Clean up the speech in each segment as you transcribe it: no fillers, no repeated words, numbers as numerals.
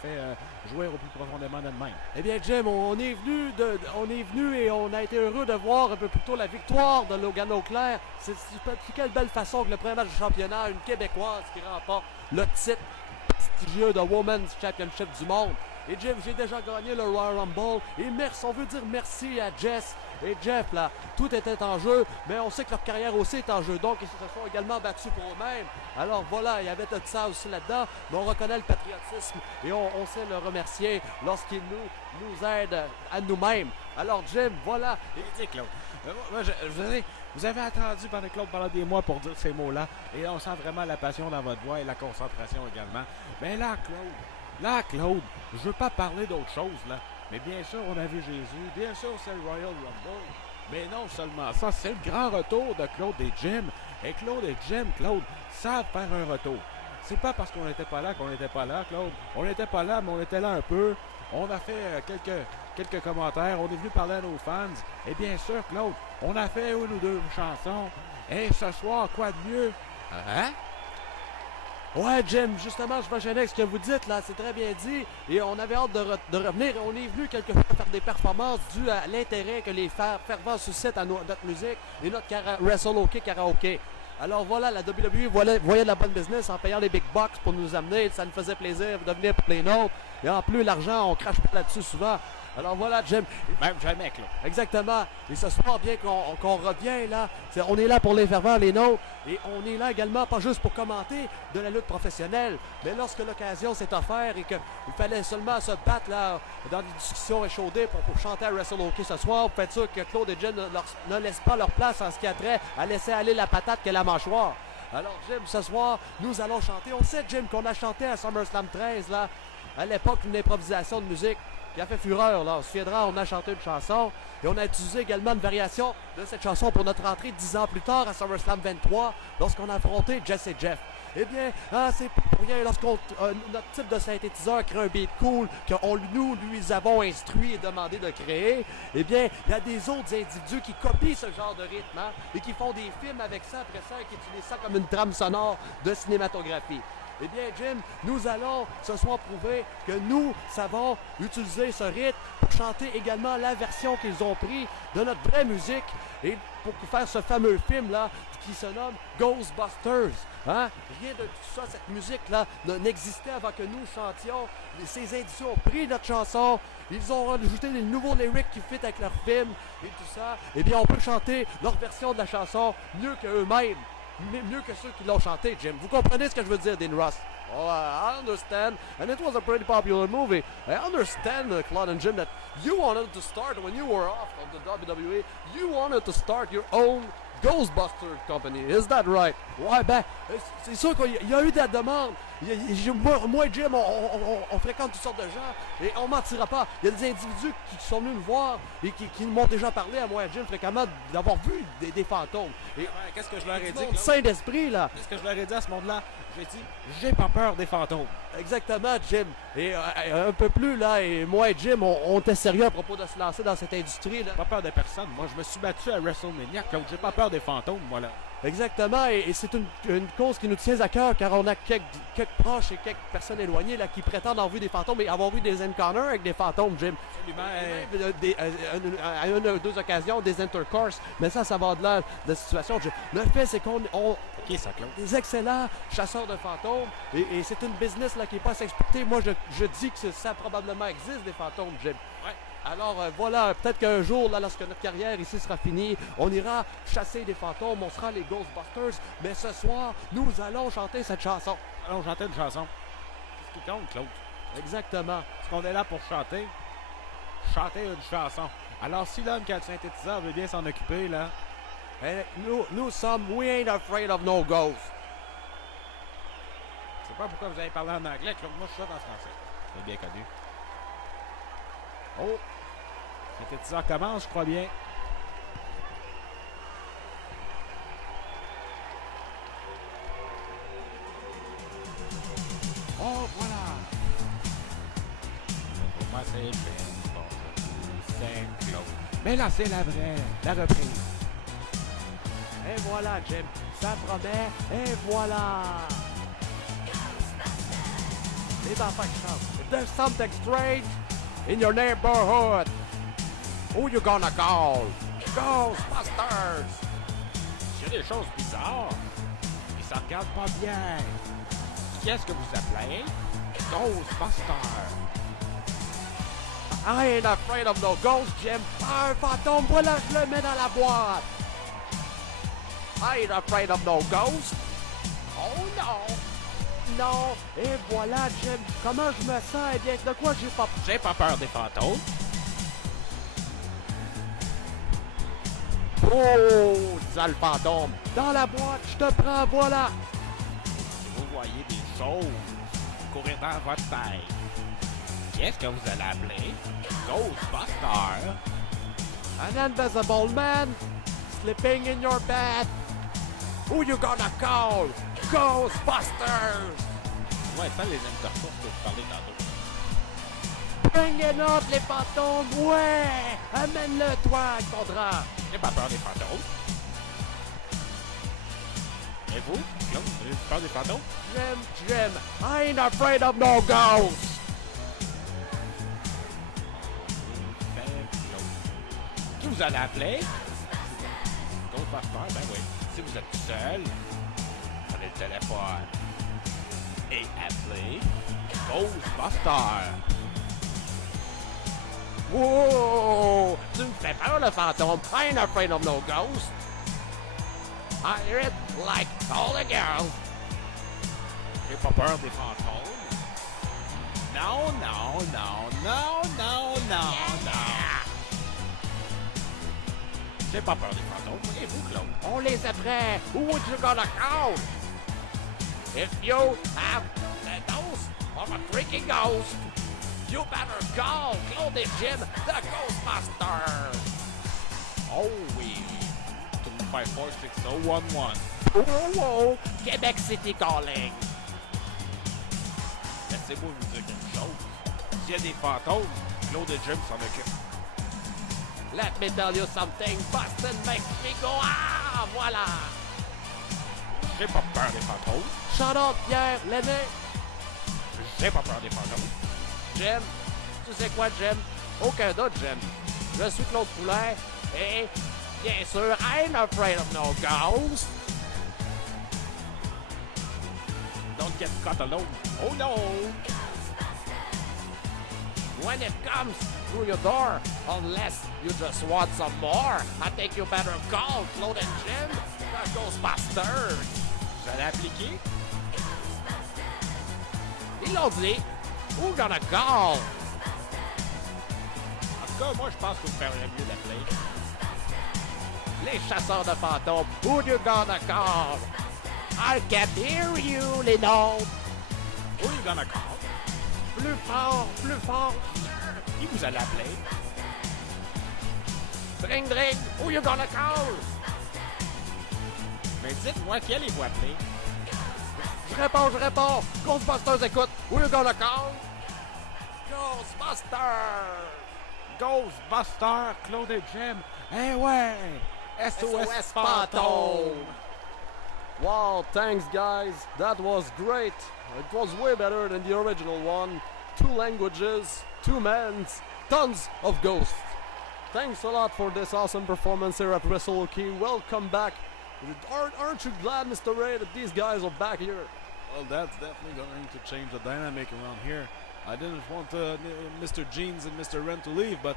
fait jouer au plus profondément de nous-mêmes. Eh bien, Jim, on est venu et on a été heureux de voir un peu plus tôt la victoire de Logan Auclair. C'est quelle belle façon que le premier match du championnat, une Québécoise qui remporte le titre prestigieux de Women's Championship du monde. Et Jim, j'ai déjà gagné le Royal Rumble. Et merci, on veut dire merci à Jess et Jeff, là. Tout était en jeu, mais on sait que leur carrière aussi est en jeu. Donc, ils se sont également battus pour eux-mêmes. Alors voilà, il y avait tout ça aussi là-dedans. Mais on reconnaît le patriotisme et on sait le remercier lorsqu'il nous aide à nous-mêmes. Alors, Jim, voilà. Et Claude, vous avez attendu pendant Claude pendant des mois pour dire ces mots-là. Et on sent vraiment la passion dans votre voix et la concentration également. Mais là, Claude, je veux pas parler d'autre chose, là. Mais bien sûr, on a vu Jésus. Bien sûr, c'est le Royal Rumble. Mais non seulement ça, c'est le grand retour de Claude et Jim. Et Claude et Jim, Claude, savent faire un retour. C'est pas parce qu'on n'était pas là qu'on n'était pas là, Claude. On n'était pas là, mais on était là un peu. On a fait quelques commentaires. On est venu parler à nos fans. Et bien sûr, Claude, on a fait une ou deux chansons. Et ce soir, quoi de mieux? Hein? Ouais, Jim, justement, je vais gêner avec ce que vous dites, là, c'est très bien dit. Et on avait hâte de revenir. On est venu quelquefois faire des performances dues à l'intérêt que les fervents suscitent à notre musique et notre Wrestle OK karaoké. Alors voilà, la WWE voyait de la bonne business en payant les big bucks pour nous amener. Ça nous faisait plaisir de venir pour les nôtres. Et en plus, l'argent, on crache pas là-dessus souvent. Alors voilà, Jim. Même jamais, Claude. Exactement. Et ce soir, bien qu'on revient là, on est là pour les fervents, les nôtres. Et on est là également, pas juste pour commenter de la lutte professionnelle, mais lorsque l'occasion s'est offerte et qu'il fallait seulement se battre là dans des discussions échaudées pour chanter à Wrestle OK ce soir, vous faites sûr que Claude et Jim ne laissent pas leur place en ce qui a trait à laisser aller la patate qu'est la mâchoire. Alors Jim, ce soir, nous allons chanter. On sait, Jim, qu'on a chanté à SummerSlam 13 là, à l'époque, une improvisation de musique qui a fait fureur, là. On se souviendra, on a chanté une chanson et on a utilisé également une variation de cette chanson pour notre entrée 10 ans plus tard à SummerSlam 23 lorsqu'on a affronté Jess et Jeff. Eh bien, c'est pas pour rien lorsqu'on notre type de synthétiseur crée un beat cool que nous lui avons instruit et demandé de créer. Eh bien, il y a des autres individus qui copient ce genre de rythme hein, et qui font des films avec ça après ça et qui utilisent ça comme une trame sonore de cinématographie. Eh bien, Jim, nous allons ce soir prouver que nous savons utiliser ce rythme pour chanter également la version qu'ils ont pris de notre vraie musique et pour faire ce fameux film-là qui se nomme Ghostbusters. Hein? Rien de tout ça, cette musique-là n'existait avant que nous chantions. Ces individus ont pris notre chanson, ils ont rajouté des nouveaux lyrics qui fit avec leur film et tout ça. Eh bien, on peut chanter leur version de la chanson mieux qu'eux-mêmes. Mieux que ceux qui l'ont chanté, Jim. Vous comprenez ce que je veux dire, Dean Ross? Oh, I understand. And it was a pretty popular movie. I understand, Claude and Jim, that you wanted to start when you were off of the WWE. You wanted to start your own Ghostbuster Company. Is that right? Ouais, ben, c'est sûr qu'il y a eu de la demande. Moi et Jim, on fréquente toutes sortes de gens et on mentira pas. Il y a des individus qui sont venus nous voir et qui m'ont déjà parlé à moi et Jim fréquemment d'avoir vu des fantômes. Et qu'est-ce que je leur ai dit? Saint d'esprit, là. Qu'est-ce que je leur ai dit à ce monde-là? J'ai dit, j'ai pas peur des fantômes. Exactement, Jim. Et un peu plus, là, et moi et Jim, on était sérieux à propos de se lancer dans cette industrie, là. Pas peur de personne. Moi, je me suis battu à WrestleMania, Claude. J'ai pas peur des fantômes, moi, là. Exactement, et c'est une cause qui nous tient à cœur, car on a quelques proches et quelques personnes éloignées là, qui prétendent avoir vu des fantômes et avoir vu des encounters avec des fantômes, Jim. À une ou deux occasions, des intercourses, mais ça va au-delà de la situation, Jim. Le fait, c'est qu'on Qui est ça, Claude? des excellents chasseurs de fantômes, et c'est une business là, qui n'est pas à s'exploiter. Moi, je dis que ça probablement existe, des fantômes, Jim. Ouais. Alors voilà, peut-être qu'un jour, là, lorsque notre carrière ici sera finie, on ira chasser des fantômes, on sera les Ghostbusters, mais ce soir, nous allons chanter cette chanson. Allons chanter une chanson. C'est ce qui compte, Claude. Exactement. Est-ce qu'on est là pour chanter? Chanter une chanson. Alors, si l'homme qui a le synthétiseur veut bien s'en occuper, là... Et nous sommes We Ain't Afraid of No Ghosts. Je sais pas pourquoi vous avez parlé en anglais, Claude. Moi, je suis ça en français. C'est bien connu. Oh! Le synthétiseur commence, je crois bien. Oh, voilà! Pour moi, c'est Saint-Claude. Mais là, c'est la vraie, la reprise. Et voilà, Jim. Ça promet. Et voilà. Les enfants qui chantent. there's something strange in your neighborhood. Who you gonna call? Ghostbusters! Il y a des choses bizarres. Ils s'en regardent pas bien. Qui est-ce que vous appelez? Ghostbusters. I ain't afraid of no ghosts, Jim. Un fantôme, voilà, je le mets dans la boîte. I ain't afraid of no ghosts. Oh no. Non. Et voilà, Jim. Comment je me sens? Eh bien, de quoi j'ai pas... J'ai pas peur des fantômes. Oh, disait le fantôme. Dans la boîte, je te prends, voilà. Si vous voyez des choses courir dans votre tête, qu'est-ce que vous allez appeler? Ghostbusters. An invisible man sleeping in your bed. Who you gonna call? Ghostbusters! Ouais, ça, les intercourses que je parlais tantôt. Bring it up, les fantômes! Ouais! Amène-le, toi, avec ton drap! J'ai pas peur des fantômes. Et vous, Claude, vous avez peur des fantômes? Jim, I ain't afraid of no ghosts! Qui vous allez appeler? Ghostbusters, ben oui. Si vous êtes seul, prenez le téléphone et appelez Ghostbusters. Whoa! Tu me fais peur, le fantôme! I ain't afraid of no ghosts! I hear it like all the girls! J'ai pas peur des fantômes. Non, non, non, non, non, non, non. J'ai pas peur des fantômes. Et vous, Claude? On les est prêts! Who would you gonna call? If you have the dose of a freaking ghost, you better call Claude et Jim, the Ghostbusters! Oh oui. 2546011. Oh, Québec City calling! Laissez-moi vous dire quelque chose. S'il y a des fantômes, Claude et Jim s'en occupent. Let me tell you something, Boston makes me go ah, voilà! J'ai pas peur des fantômes. Shut up, Pierre, l'aîné! J'ai pas peur des fantômes. Jim, tu sais quoi, Jim? Aucun doute, Jim. Je suis Claude Poulin et, bien sûr, I ain't afraid of no ghosts. Don't get caught alone. Oh no! When it comes through your door, unless you just want some more, I think you better call Claude and Jim, the Ghostbusters. Vous allez appliquer? Ils l'ont dit. Who gonna call? En tout cas, moi, je pense que vous feriez mieux d'appeler. Les chasseurs de fantômes. Who you gonna call? I can hear you, les noms. Who you gonna call? Plus fort, plus fort. Qui vous allez appeler? Dring, dring. Who you gonna call? Mais dites-moi, qui allez-vous appeler? Je réponds. Ghostbusters, écoute. Who you gonna call? Ghostbusters. Ghostbusters, Claude et Jim. Eh ouais! SOS Fantôme! Wow, thanks guys. That was great. It was way better than the original one. 2 languages, 2 men, tons of ghosts. Thanks a lot for this awesome performance here at Wrestle Key. Welcome back. Aren't you glad, Mr. Ray, that these guys are back here? Well, that's definitely going to change the dynamic around here. I didn't want Mr. Jeans and Mr. Ren to leave, but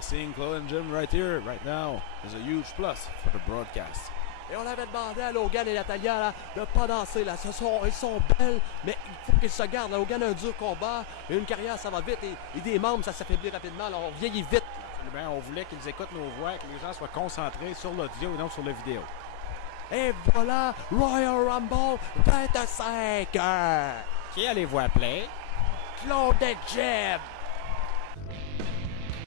seeing Chloe and Jim right here, right now, is a huge plus for the broadcast. Et on avait demandé à Logan et Natalia là, de pas danser. Là. Ils sont belles, mais il faut qu'ils se gardent. Là. Logan a un dur combat, et une carrière, ça va vite. Et des membres, ça s'affaiblit rapidement. Là. On vieillit vite. Ben, on voulait qu'ils écoutent nos voix, que les gens soient concentrés sur l'audio et non sur la vidéo. Et voilà, Royal Rumble 25 heures. Qui allez-vous appeler? Claude et Jim.